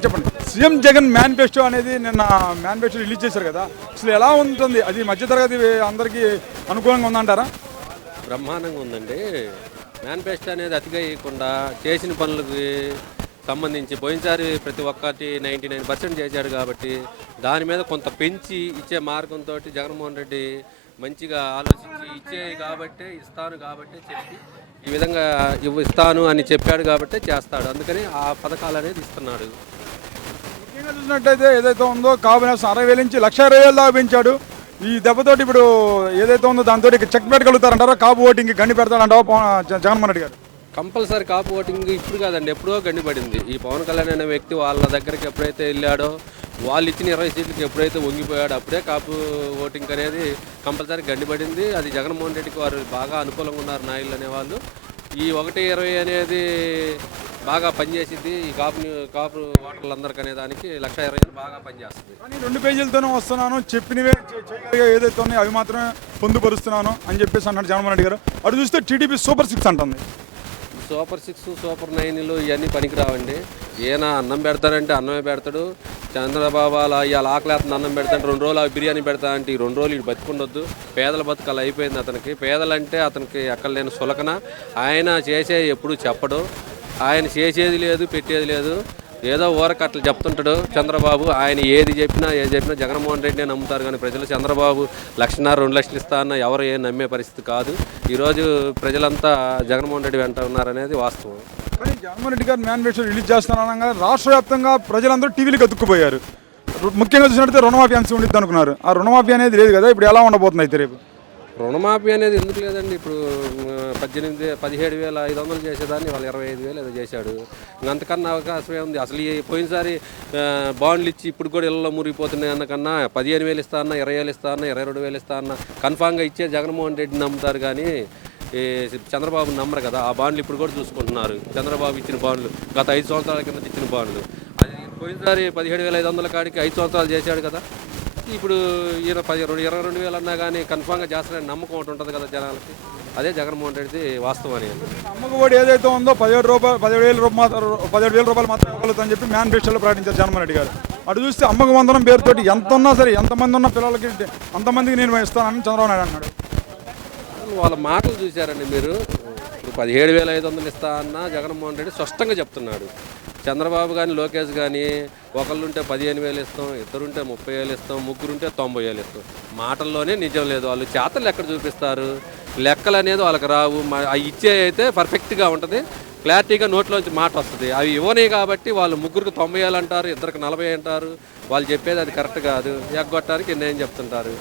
చెప్పండి. CM Jagan manifesto అనేది నిన్న మేనిఫెస్టో రిలీజ్ చేశారు కదా, అసలు ఎలా ఉంటుంది? అది మధ్యతరగతి అందరికీ అనుకూలంగా ఉందంటారా? బ్రహ్మాండంగా ఉందండి. మేనిఫెస్టో అనేది అతిగా ఇవ్వకుండా చేసిన పనులకి సంబంధించి పోయినసారి ప్రతి ఒక్కటి 99% చేశాడు కాబట్టి దాని మీద కొంత పెంచి ఇచ్చే మార్గంతో జగన్మోహన్ రెడ్డి మంచిగా ఆలోచించి ఇచ్చేవి కాబట్టే ఇస్తాను కాబట్టే చెప్పి ఈ విధంగా ఇస్తాను అని చెప్పాడు కాబట్టే చేస్తాడు. అందుకని ఆ పథకాలు అనేది ఇస్తున్నాడు. ముఖ్యంగా చూసినట్టయితే ఏదైతే ఉందో కాంబినేషన్ 60,000 నుంచి 1,20,000 దాకా పెంచాడు. ఈ దెబ్బతోటి ఇప్పుడు ఏదైతే ఉందో దాంతో చెక్ పెట్టగలుగుతారంటారా? కాపు ఓటింగ్కి గండి పెడతాడంటావా జగన్మోహన్ రెడ్డి గారు? కంపల్సరీ కాపు ఓటింగ్ ఇప్పుడు కాదండి, ఎప్పుడో గండిపడింది. ఈ పవన్ కళ్యాణ్ అనే వ్యక్తి వాళ్ళ దగ్గరికి ఎప్పుడైతే వెళ్ళాడో, వాళ్ళు ఇచ్చిన 20 సీట్లకి ఎప్పుడైతే వంగిపోయాడో అప్పుడే కాపు ఓటింగ్ అనేది కంపల్సరీ గండిపడింది. అది జగన్మోహన్ రెడ్డికి వారు బాగా అనుకూలంగా ఉన్నారు నాయుళ్ళు అనేవాళ్ళు. ఈ 1-20 అనేది బాగా పనిచేసింది. ఈ కాపు ఓటర్లందరికీ అనే దానికి 1,20,000 బాగా పనిచేస్తుంది. కానీ 2 పేజీలతోనే వస్తున్నాను, చెప్పినవే చేయగలిగే ఏదైతే ఉన్నాయో అవి మాత్రమే పొందుపరుస్తున్నాను అని చెప్పేసి అన్నాడు జగన్మోహన్ రెడ్డి గారు. అటు చూస్తే టీడీపీ సూపర్ 6 అంటుంది. సూపర్ 6 సూపర్ 9లు ఇవన్నీ పనికిరావండి. ఈయన అన్నం పెడతాడంటే అన్నమే పెడతాడు. చంద్రబాబు ఇవాళ ఆకలేస్తుంది అన్నం పెడతాడు, 2 రోజులు బిర్యానీ పెడతా అంటే ఈ 2 రోజులు ఇటు బతికుండొద్దు. పేదల బతుకలు అయిపోయింది అతనికి. పేదలంటే అతనికి ఎక్కడ లేని సులకన. ఆయన చేసే ఎప్పుడు చెప్పడు, ఆయన చేసేది లేదు పెట్టేది లేదు, ఏదో ఊరకట్లు చెప్తుంటాడు చంద్రబాబు. ఆయన ఏది చెప్పినా జగన్మోహన్ రెడ్డినే నమ్ముతారు. కానీ ప్రజలు చంద్రబాబు 1,00,000 2 లక్షలు ఇస్తా అన్న ఎవరు ఏం నమ్మే పరిస్థితి కాదు. ఈరోజు ప్రజలంతా జగన్మోహన్ రెడ్డి వెంట ఉన్నారనేది వాస్తవం. కానీ జగన్మోహన్ రెడ్డి గారు మేనిఫెస్టో రిలీజ్ చేస్తానగా రాష్ట్ర వ్యాప్తంగా ప్రజలందరూ టీవీలకు అతుక్కుపోయారు. ముఖ్యంగా చూసినట్టయితే రుణమాఫీ అంశం ఉండిద్ది అనుకున్నారు. ఆ రుణమాఫీ అనేది లేదు కదా, ఇప్పుడు ఎలా ఉండబోతుంది అయితే రేపు? రుణమాఫీ అనేది ఎందుకు లేదండి. ఇప్పుడు 17,500 చేసేదాన్ని వాళ్ళు 25,000 ఏదో చేశాడు. అంతకన్నా అవకాశమే ఉంది. అసలు ఈ పోయినసారి బాండ్లు ఇచ్చి ఇప్పుడు కూడా ఇళ్ళలో మురిగిపోతున్నాయి అన్నకన్నా 15,000 ఇస్తా అన్న, 20,000 ఇస్తా అన్న, 22,000 ఇస్తా అన్న కన్ఫామ్గా ఇచ్చే జగన్మోహన్ రెడ్డిని నమ్ముతారు. కానీ చంద్రబాబు నమ్మరు కదా. ఆ బాండ్లు ఇప్పుడు కూడా చూసుకుంటున్నారు. చంద్రబాబు ఇచ్చిన బాండ్లు గత 5 సంవత్సరాల కింద ఇచ్చిన బాండ్లు. అది పోయినసారి 17,500 కాడికి 5 సంవత్సరాలు చేశాడు కదా. ఇప్పుడు ఈయన 22,000 అన్నా కానీ కన్ఫామ్గా చేస్తారని నమ్మకం ఒకటి ఉంటుంది కదా జనాలకి. అదే జగన్మోహన్ రెడ్డి వాస్తవం అనేది. అమ్మకు కూడా ఏదైతే ఉందో 17,000 రూపాయలు మాత్రం ఇవ్వగలుగుతామని చెప్పి మేనిఫెస్టోలో ప్రకటించారు జగన్మోహన్ రెడ్డి గారు. అటు చూస్తే అమ్మకు వందనం పేరుతోటి ఎంత ఉన్నా సరే, ఎంతమంది ఉన్న పిల్లలకి అంతమందికి నేను ఇస్తానని చంద్రబాబు నాయుడు అన్నాడు. వాళ్ళ మాటలు చూశారండి మీరు. ఇప్పుడు 17,500 ఇస్తా అన్న జగన్మోహన్ రెడ్డి స్పష్టంగా చెప్తున్నాడు. చంద్రబాబు కానీ లోకేష్ కానీ ఒకళ్ళుంటే 15,000 ఇస్తాం, ఇద్దరుంటే 30,000 ఇస్తాం, ముగ్గురుంటే 90,000 ఇస్తాం. మాటల్లోనే నిజం లేదు. వాళ్ళు చేతలు ఎక్కడ చూపిస్తారు? లెక్కలు అనేది వాళ్ళకి రావు. అవి ఇచ్చే అయితే పర్ఫెక్ట్గా ఉంటుంది, క్లారిటీగా నోట్లోంచి మాట వస్తుంది. అవి ఇవ్వనే కాబట్టి వాళ్ళు ముగ్గురికి 90,000 అంటారు, ఇద్దరికి 40 అంటారు. వాళ్ళు చెప్పేది అది కరెక్ట్ కాదు. ఎగ్గొట్టడానికి ఎన్నేం చెప్తుంటారు.